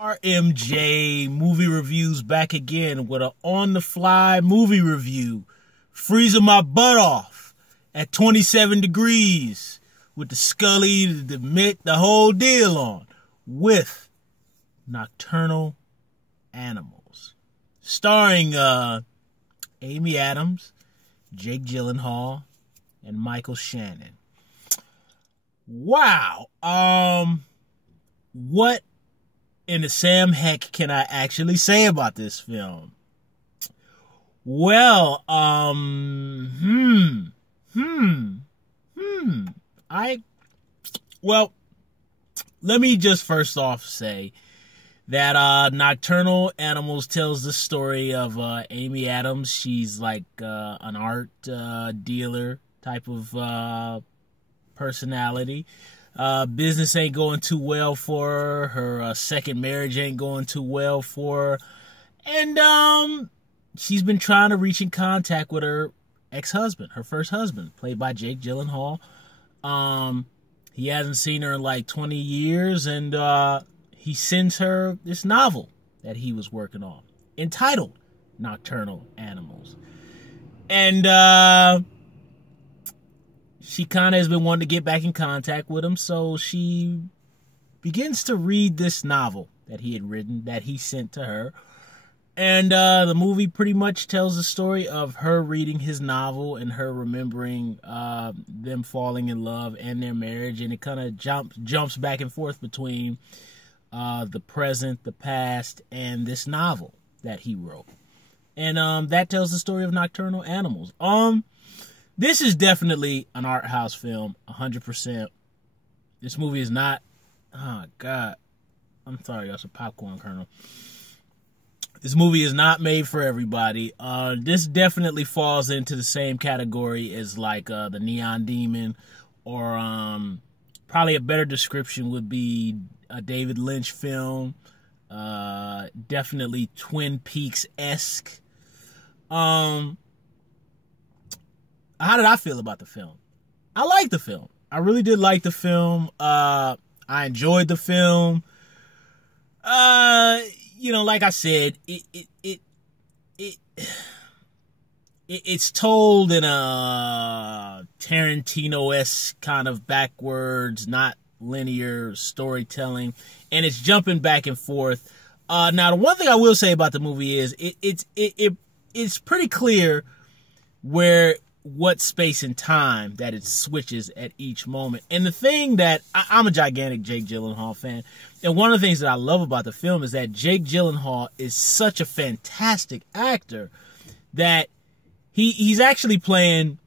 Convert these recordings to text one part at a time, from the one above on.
RMJ Movie Reviews back again with an on-the-fly movie review. Freezing my butt off at 27 degrees with the Scully, the Mitt, the whole deal on with Nocturnal Animals. Starring Amy Adams, Jake Gyllenhaal, and Michael Shannon. Wow. What in the Sam heck can I actually say about this film? Well, let me just first off say that Nocturnal Animals tells the story of Amy Adams. She's like an art dealer type of personality. Business ain't going too well for her. Her second marriage ain't going too well for her. And she's been trying to reach in contact with her ex-husband, her first husband, played by Jake Gyllenhaal. He hasn't seen her in like 20 years, and he sends her this novel that he was working on, entitled Nocturnal Animals. And she kind of has been wanting to get back in contact with him, so she begins to read this novel that he had written, that he sent to her. And the movie pretty much tells the story of her reading his novel and her remembering them falling in love and their marriage. And it kind of jumps back and forth between the present, the past, and this novel that he wrote. And that tells the story of Nocturnal Animals. This is definitely an art house film, 100%. This movie is not... Oh, God. I'm sorry, that's a popcorn kernel. This movie is not made for everybody. This definitely falls into the same category as like the Neon Demon, or probably a better description would be a David Lynch film. Definitely Twin Peaks-esque. How did I feel about the film? I liked the film. I really did like the film. I enjoyed the film. You know, like I said, it's told in a Tarantino-esque kind of backwards, not linear storytelling, and it's jumping back and forth. Now, the one thing I will say about the movie is it's pretty clear what space and time that it switches at each moment. And the thing that I'm a gigantic Jake Gyllenhaal fan, and one of the things that I love about the film is that Jake Gyllenhaal is such a fantastic actor that he's actually playing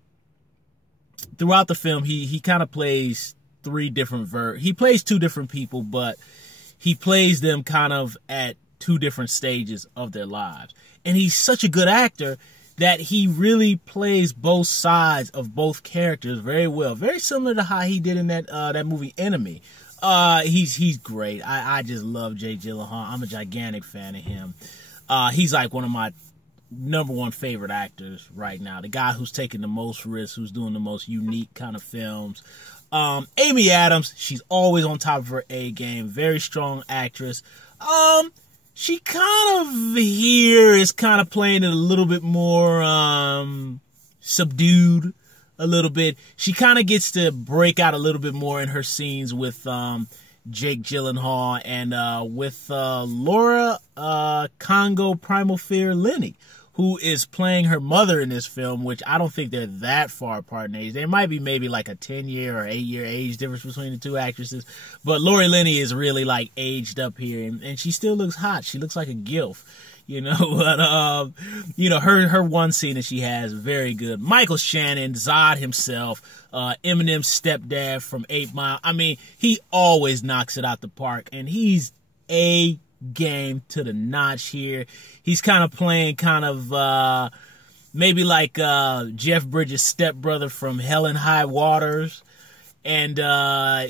throughout the film. He kind of plays he plays two different people, but he plays them kind of at two different stages of their lives. And he's such a good actor that he really plays both sides of both characters very well. Very similar to how he did in that movie Enemy. He's great. I just love Jake Gyllenhaal. I'm a gigantic fan of him. He's like one of my #1 favorite actors right now. The guy who's taking the most risks, who's doing the most unique kind of films. Amy Adams, she's always on top of her A game. Very strong actress. She kind of here is kind of playing it a little bit more subdued a little bit. She kind of gets to break out a little bit more in her scenes with Jake Gyllenhaal and with Laura Congo Primal Fear Lenny, who is playing her mother in this film, which I don't think they're that far apart in age. There might be maybe like a 10-year or 8-year age difference between the two actresses. But Lori Lenny is really like aged up here, and she still looks hot. She looks like a gilf, you know. But, you know, her one scene that she has, very good. Michael Shannon, Zod himself, Eminem's stepdad from 8 Mile. I mean, he always knocks it out the park, and he's a game to the notch here. He's kind of playing kind of maybe like Jeff Bridges' stepbrother from Hell and High Waters, and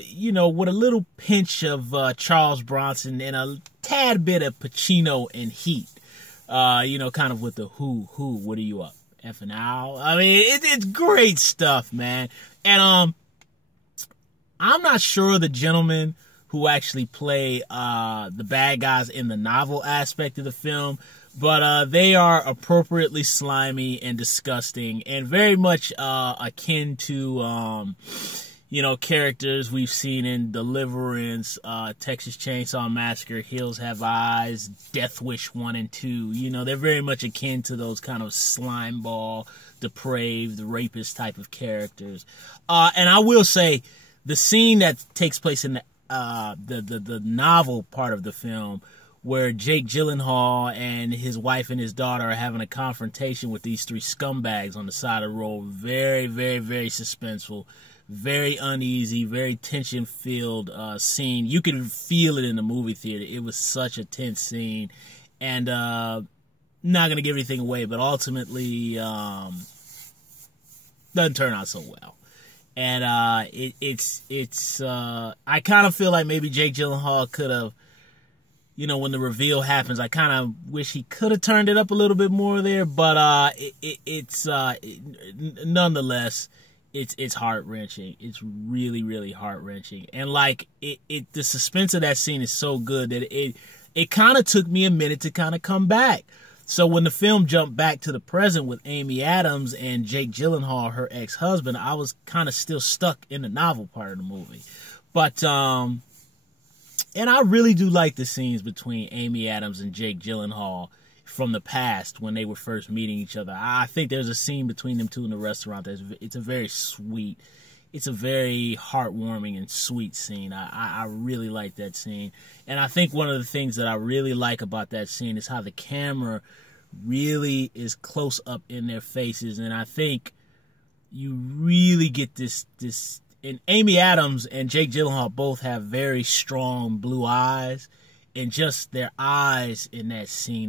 you know, with a little pinch of Charles Bronson and a tad bit of Pacino and Heat. You know, kind of with the who, what are you up, effing Al? I mean, it's great stuff, man. And I'm not sure the gentleman who actually play the bad guys in the novel aspect of the film. But they are appropriately slimy and disgusting, and very much akin to characters we've seen in Deliverance, Texas Chainsaw Massacre, Hills Have Eyes, Death Wish 1 and 2. They're very much akin to those kind of slimeball, depraved, rapist type of characters. And I will say, the scene that takes place in the novel part of the film, where Jake Gyllenhaal and his wife and his daughter are having a confrontation with these three scumbags on the side of the road. Very, very, very suspenseful, very uneasy, very tension-filled scene. You could feel it in the movie theater. It was such a tense scene. And not going to give anything away, but ultimately doesn't turn out so well. And it's I kind of feel like maybe Jake Gyllenhaal could have, when the reveal happens, I kind of wish he could have turned it up a little bit more there, but nonetheless, it's heart-wrenching. It's really, really heart-wrenching. And the suspense of that scene is so good that it kind of took me a minute to kind of come back. So when the film jumped back to the present with Amy Adams and Jake Gyllenhaal, her ex-husband, I was kind of still stuck in the novel part of the movie. But and I really do like the scenes between Amy Adams and Jake Gyllenhaal from the past when they were first meeting each other. I think there's a scene between them two in the restaurant it's a very sweet, it's a very heartwarming and sweet scene. I really like that scene. And I think one of the things that I really like about that scene is how the camera really is close up in their faces. And I think you really get this and Amy Adams and Jake Gyllenhaal both have very strong blue eyes, and just their eyes in that scene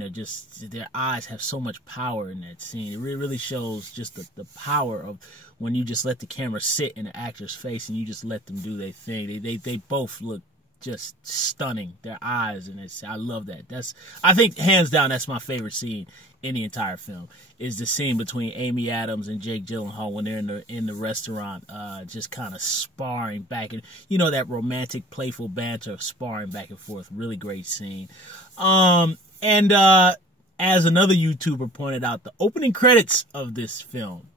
their eyes have so much power in that scene. It really shows just the power of when you just let the camera sit in the actor's face and you just let them do their thing. They both look just stunning. Their eyes, and I love that. I think hands down that's my favorite scene in the entire film, is the scene between Amy Adams and Jake Gyllenhaal when they're in the restaurant, just kind of sparring back, and that romantic, playful banter of sparring back and forth. Really great scene. And as another YouTuber pointed out, the opening credits of this film,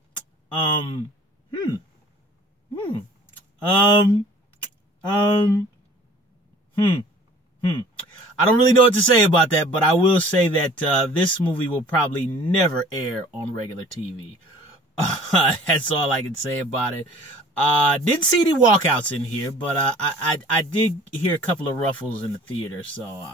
I don't really know what to say about that, but I will say that this movie will probably never air on regular TV. That's all I can say about it. Didn't see any walkouts in here, but I did hear a couple of ruffles in the theater, so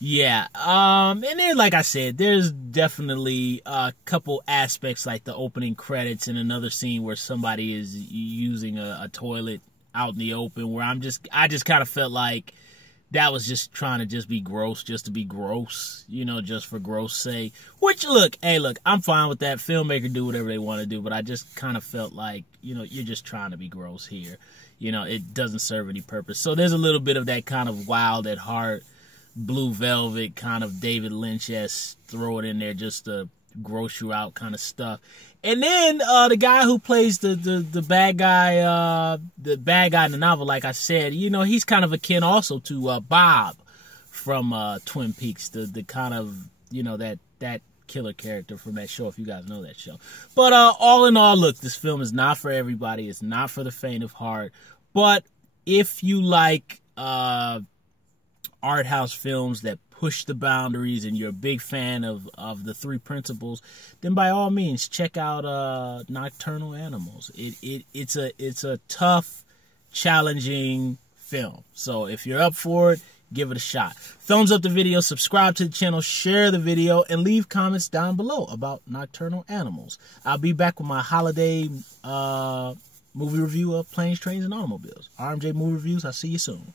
yeah. And then, like I said, there's definitely a couple aspects like the opening credits and another scene where somebody is using a toilet out in the open, where I just kind of felt like that was just trying to just be gross, just to be gross, just for gross sake. Which, look, I'm fine with that. Filmmaker do whatever they want to do, but I just kind of felt like, you're just trying to be gross here. It doesn't serve any purpose. So there's a little bit of that kind of wild at heart, Blue Velvet, kind of David Lynch-esque, throw it in there just to gross you out kind of stuff. And then the guy who plays the bad guy in the novel, like I said, he's kind of akin also to Bob from Twin Peaks, the kind of that killer character from that show, if you guys know that show. But all in all, look, this film is not for everybody. It's not for the faint of heart. But if you like art house films that push the boundaries and you're a big fan of the three principles, then by all means check out Nocturnal Animals. It's a tough, challenging film. So if you're up for it, give it a shot. Thumbs up the video, subscribe to the channel, share the video, and leave comments down below about Nocturnal Animals. I'll be back with my holiday movie review of Planes, Trains, and Automobiles. RMJ Movie Reviews. I'll see you soon.